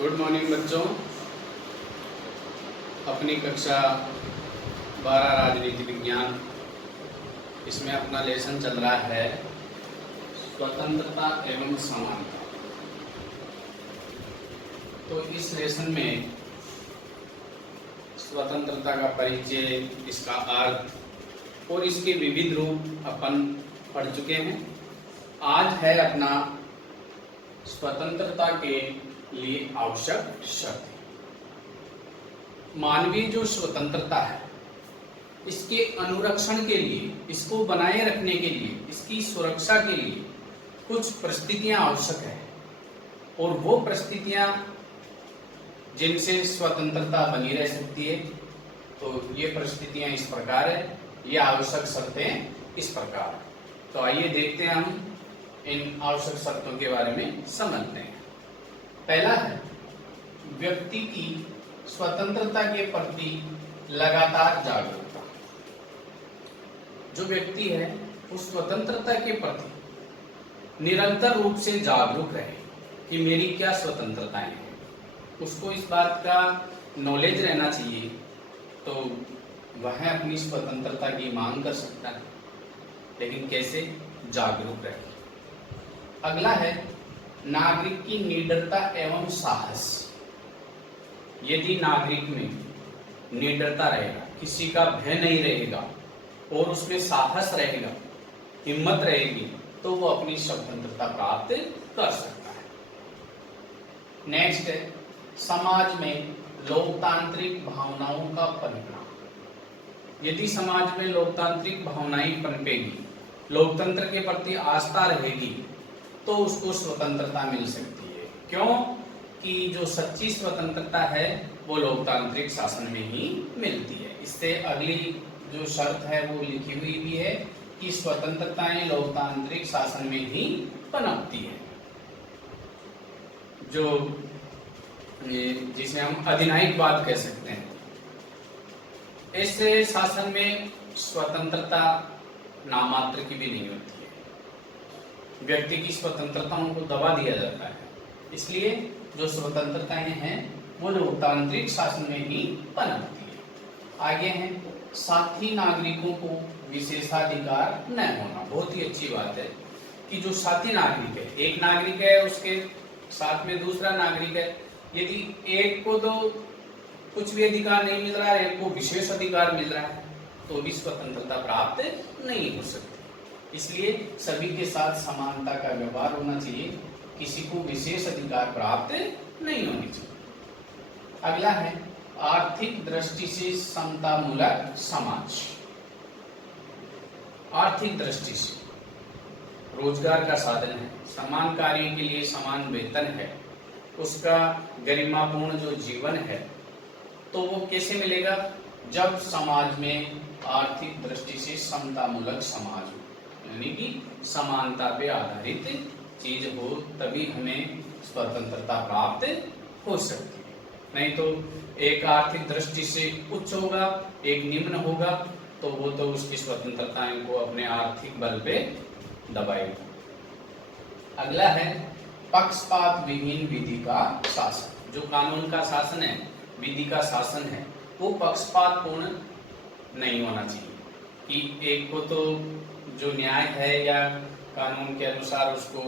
Good morning बच्चों। अपनी कक्षा 12 राजनीति विज्ञान, इसमें अपना लेसन चल रहा है स्वतंत्रता एवं समानता। तो इस लेसन में स्वतंत्रता का परिचय, इसका अर्थ और इसके विविध रूप अपन पढ़ चुके हैं। आज है अपना स्वतंत्रता के लिए आवश्यक शर्त। मानवीय जो स्वतंत्रता है, इसके अनुरक्षण के लिए, इसको बनाए रखने के लिए, इसकी सुरक्षा के लिए कुछ परिस्थितियां आवश्यक है। और वो परिस्थितियां जिनसे स्वतंत्रता बनी रह सकती है, तो ये परिस्थितियां इस प्रकार है, ये आवश्यक शर्तें इस प्रकार है। तो आइए देखते हैं, हम इन आवश्यक शर्तों के बारे में समझते हैं। पहला है व्यक्ति की स्वतंत्रता के प्रति लगातार जागरूकता। जो व्यक्ति है वो स्वतंत्रता के प्रति निरंतर रूप से जागरूक रहे कि मेरी क्या स्वतंत्रताएं हैं। उसको इस बात का नॉलेज रहना चाहिए, तो वह अपनी स्वतंत्रता की मांग कर सकता है। लेकिन कैसे? जागरूक रहे। अगला है नागरिक की निडरता एवं साहस। यदि नागरिक में निडरता रहेगा, किसी का भय नहीं रहेगा और उसमें साहस रहेगा, हिम्मत रहेगी, तो वो अपनी स्वतंत्रता प्राप्त कर सकता है। नेक्स्ट है समाज में लोकतांत्रिक भावनाओं का पनपना। यदि समाज में लोकतांत्रिक भावनाएं पनपेगी, लोकतंत्र के प्रति आस्था रहेगी, तो उसको स्वतंत्रता मिल सकती है। क्यों? कि जो सच्ची स्वतंत्रता है वो लोकतांत्रिक शासन में ही मिलती है। इससे अगली जो शर्त है वो लिखी हुई भी है कि स्वतंत्रताएं लोकतांत्रिक शासन में ही पनपती है, जो जिसे हम अधिनायकवाद कह सकते हैं। ऐसे शासन में स्वतंत्रता नामात्र की भी नहीं होती है, व्यक्ति की स्वतंत्रताओं को दबा दिया जाता है। इसलिए जो स्वतंत्रताएं हैं वो लोकतांत्रिक शासन में ही पनपती है। आगे है साथी नागरिकों को विशेषाधिकार न होना। बहुत ही अच्छी बात है कि जो साथी नागरिक है, एक नागरिक है, उसके साथ में दूसरा नागरिक है, यदि एक को तो कुछ भी अधिकार नहीं मिल रहा है, एक को विशेष अधिकार मिल रहा है, तो भी स्वतंत्रता प्राप्त नहीं हो सकती। इसलिए सभी के साथ समानता का व्यवहार होना चाहिए, किसी को विशेष अधिकार प्राप्त नहीं होनी चाहिए। अगला है आर्थिक दृष्टि से समतामूलक समाज। आर्थिक दृष्टि से रोजगार का साधन है, समान कार्य के लिए समान वेतन है, उसका गरिमापूर्ण जो जीवन है, तो वो कैसे मिलेगा? जब समाज में आर्थिक दृष्टि से समतामूलक समाज हो, यानी कि समानता पे आधारित चीज हो, तभी हमें स्वतंत्रता प्राप्त हो सकती है। नहीं तो एक आर्थिक दृष्टि से उच्च होगा, एक निम्न होगा, तो वो तो उसकी स्वतंत्रताएं को अपने आर्थिक बल पे दबाएगा। अगला है पक्षपात विहीन विधि का शासन। जो कानून का शासन है, विधि का शासन है, वो पक्षपात पूर्ण नहीं होना चाहिए कि एक को तो जो न्याय है या कानून के अनुसार उसको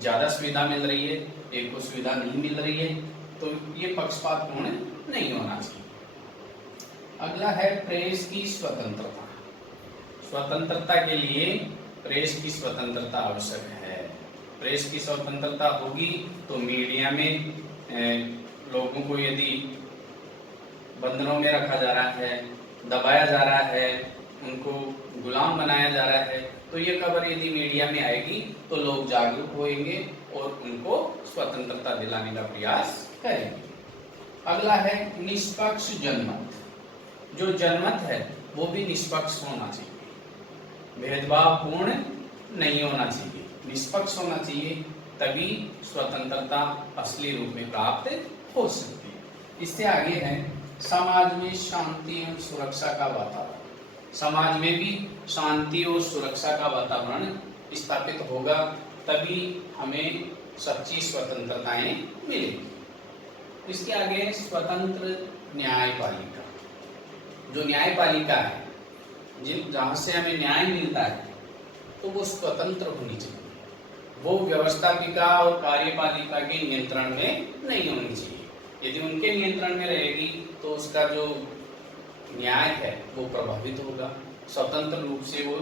ज्यादा सुविधा मिल रही है, एक को सुविधा नहीं मिल रही है, तो ये पक्षपात पूर्ण नहीं होना चाहिए। अगला है प्रेस की स्वतंत्रता। स्वतंत्रता के लिए प्रेस की स्वतंत्रता आवश्यक है। प्रेस की स्वतंत्रता होगी तो मीडिया में लोगों को यदि बंधनों में रखा जा रहा है, दबाया जा रहा है, उनको गुलाम बनाया जा रहा है, तो ये खबर यदि मीडिया में आएगी तो लोग जागरूक होंगे और उनको स्वतंत्रता दिलाने का प्रयास करेंगे। अगला है निष्पक्ष जनमत। जो जनमत है वो भी निष्पक्ष होना चाहिए, भेदभाव पूर्ण नहीं होना चाहिए, निष्पक्ष होना चाहिए, तभी स्वतंत्रता असली रूप में प्राप्त हो सकती है। इससे आगे है समाज में शांति और सुरक्षा का वातावरण। समाज में भी शांति और सुरक्षा का वातावरण स्थापित होगा, तभी हमें सच्ची स्वतंत्रताएं मिलेगी। इसके आगे स्वतंत्र न्यायपालिका। जो न्यायपालिका है, जिन जहाँ से हमें न्याय मिलता है, तो वो स्वतंत्र होनी चाहिए। वो व्यवस्थापिका और कार्यपालिका के नियंत्रण में नहीं होनी चाहिए। यदि उनके नियंत्रण में रहेगी तो उसका जो न्याय है वो प्रभावित होगा, स्वतंत्र रूप से वो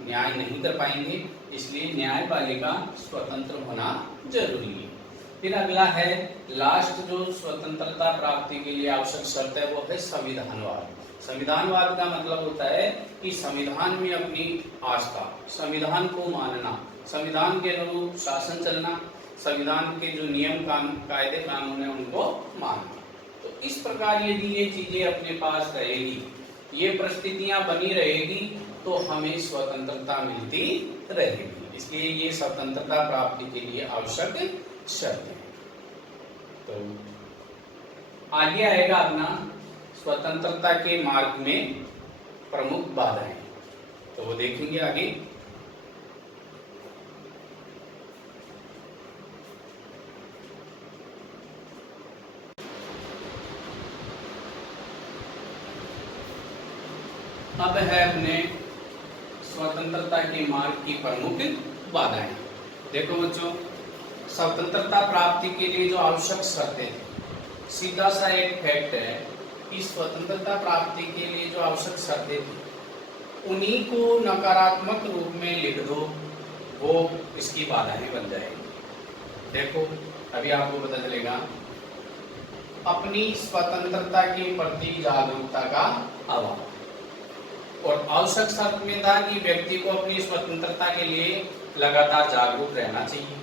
न्याय नहीं कर पाएंगे। इसलिए न्यायपालिका स्वतंत्र होना जरूरी है। फिर अगला है लास्ट, जो स्वतंत्रता प्राप्ति के लिए आवश्यक शर्त है, वो है संविधानवाद। संविधानवाद का मतलब होता है कि संविधान में अपनी आस्था, संविधान को मानना, संविधान के अनुरूप शासन चलना, संविधान के जो नियम कायदे कानून है उनको मानना। तो इस प्रकार यदि ये चीजें अपने पास रहेगी, ये परिस्थितियां बनी रहेगी, तो हमें स्वतंत्रता मिलती रहेगी। इसलिए ये स्वतंत्रता प्राप्ति के लिए आवश्यक शर्त है। तो आगे आएगा अपना स्वतंत्रता के मार्ग में प्रमुख बाधाएं, तो वो देखेंगे आगे। अब है अपने स्वतंत्रता के मार्ग की प्रमुख बाधाएं। देखो बच्चों, स्वतंत्रता प्राप्ति के लिए जो आवश्यक शर्तें हैं, सीधा सा एक फैक्ट है कि स्वतंत्रता प्राप्ति के लिए जो आवश्यक शर्तें थी, उन्हीं को नकारात्मक रूप में लिख दो, वो इसकी बाधाएं बन जाएगी। देखो अभी आपको पता चलेगा, अपनी स्वतंत्रता के प्रति जागरूकता का अभाव। और आवश्यक शर्त में था कि व्यक्ति को अपनी स्वतंत्रता के लिए लगातार जागरूक रहना चाहिए।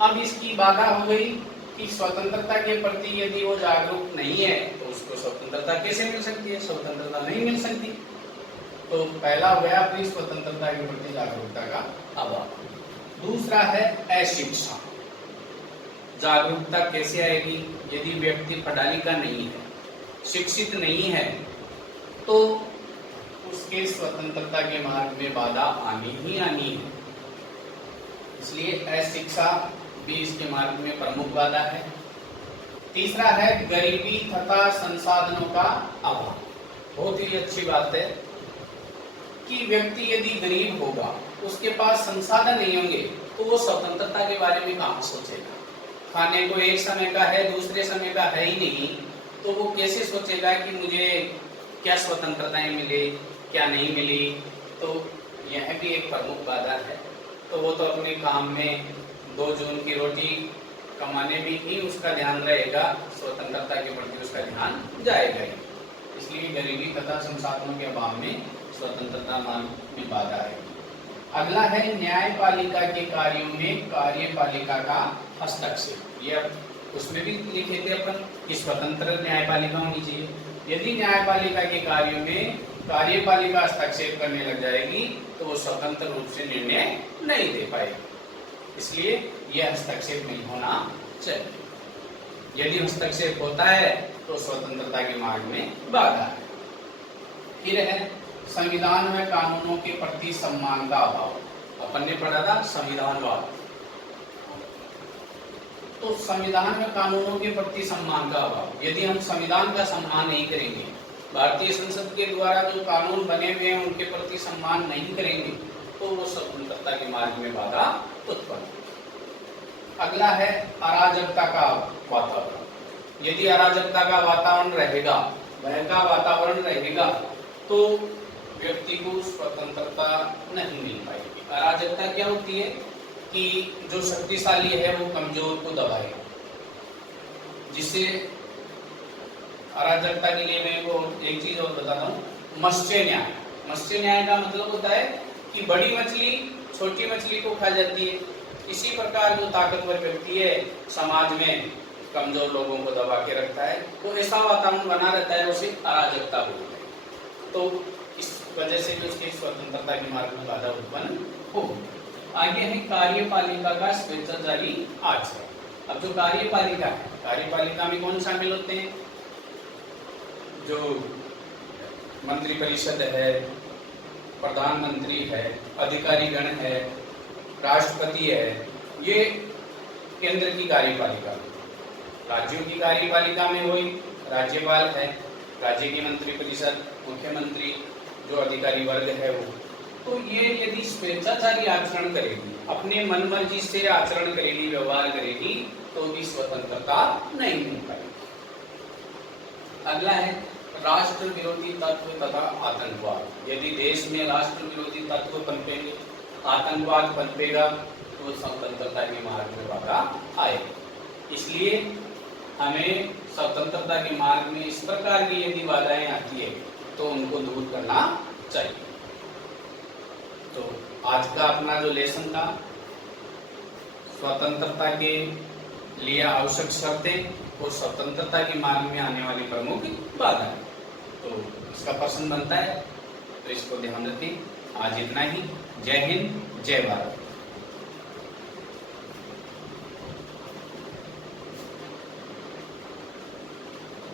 अब इसकी बाधा हो गई कि स्वतंत्रता के प्रति यदि वो जागरूक नहीं है तो उसको स्वतंत्रता कैसे मिल सकती है? स्वतंत्रता नहीं मिल सकती। तो पहला हो गया अपनी स्वतंत्रता के प्रति जागरूकता का अभाव। दूसरा है अशिक्षा। जागरूकता कैसे आएगी? यदि व्यक्ति पढ़ा लिखा नहीं है, शिक्षित नहीं है, तो उसके स्वतंत्रता के मार्ग में बाधा आनी ही आनी है। इसलिए अशिक्षा भी इसके मार्ग में प्रमुख बाधा है। तीसरा है गरीबी तथा संसाधनों का अभाव। बहुत ही अच्छी बात है कि व्यक्ति यदि गरीब होगा, उसके पास संसाधन नहीं होंगे, तो वो स्वतंत्रता के बारे में कहाँ सोचेगा? खाने को एक समय का है, दूसरे समय का है ही नहीं, तो वो कैसे सोचेगा कि मुझे क्या स्वतंत्रताएं मिले, क्या नहीं मिली? तो यह भी एक प्रमुख बाधा है। तो वो तो अपने काम में 2 जून की रोटी कमाने में ही उसका ध्यान रहेगा, स्वतंत्रता के प्रति उसका ध्यान जाएगा ही। इसलिए गरीबी तथा संसाधनों के अभाव में स्वतंत्रता मार्ग में बाधा है। अगला है न्यायपालिका के कार्यों में कार्यपालिका का हस्तक्षेप। यह उसमें भी लिखे थे अपन कि स्वतंत्र न्यायपालिका होनी चाहिए। यदि न्यायपालिका के कार्यों में कार्यपालिका हस्तक्षेप करने लग जाएगी तो वो स्वतंत्र रूप से निर्णय नहीं दे पाएगी। इसलिए यह हस्तक्षेप नहीं होना चाहिए। यदि हस्तक्षेप होता है तो स्वतंत्रता के मार्ग में बाधा है। फिर है संविधान में कानूनों के प्रति सम्मान का अभाव। अपन ने पढ़ा था संविधानवाद। तो संविधान में कानूनों के प्रति सम्मान का अभाव। यदि हम संविधान का सम्मान नहीं करेंगे, भारतीय संसद के द्वारा जो कानून बने हुए हैं उनके प्रति सम्मान नहीं करेंगे, तो वो स्वतंत्रता के मार्ग में बाधा उत्पन्न। अगला है अराजकता का वातावरण। यदि अराजकता का वातावरण रहेगा, भय का वातावरण रहेगा, तो व्यक्ति को स्वतंत्रता नहीं मिल पाएगी। अराजकता क्या होती है कि जो शक्तिशाली है वो कमजोर को दबाएगा। जिससे अराजकता के लिए मैं को एक चीज और बताता हूँ, मत्स्य न्याय। मत्स्य न्याय का मतलब होता है कि बड़ी मछली छोटी मछली को खा जाती है। इसी प्रकार जो ताकतवर व्यक्ति है समाज में कमजोर लोगों को दबा के रखता है, तो ऐसा वातावरण बना रहता है, उसे अराजकता बोलते हैं। तो इस वजह से भी उसकी स्वतंत्रता के मार्ग में बाधा उत्पन्न होगी। आगे है कार्यपालिका का स्वेच्छाचारी आचरण। अब जो कार्यपालिका है, कार्यपालिका में कौन शामिल होते हैं? जो मंत्री परिषद है, प्रधानमंत्री है, अधिकारी गण है, राष्ट्रपति है, ये केंद्र की कार्यपालिका। राज्यों की कार्यपालिका में वही राज्यपाल है, राज्य के मंत्री परिषद, मुख्यमंत्री, जो अधिकारी वर्ग है वो। तो ये यदि स्वेच्छाचारी आचरण करेगी, अपने मन मर्जी से आचरण करेगी, व्यवहार करेगी, तो भी स्वतंत्रता नहीं मिल पाएगी। अगला है राष्ट्र विरोधी तत्व तथा आतंकवाद। यदि देश में राष्ट्र विरोधी तत्व पनपेंगे, आतंकवाद पनपेगा, तो स्वतंत्रता के मार्ग में बाधा आएगी। इसलिए हमें स्वतंत्रता के मार्ग में इस प्रकार की यदि बाधाएं आती है तो उनको दूर करना चाहिए। तो आज का अपना जो लेसन था, स्वतंत्रता के लिए आवश्यक शर्तें और स्वतंत्रता के मार्ग में आने वाली प्रमुख बाधाएं, तो इसका प्रश्न बनता है, तो इसको ध्यान रखें। आज इतना ही। जय हिंद, जय भारत।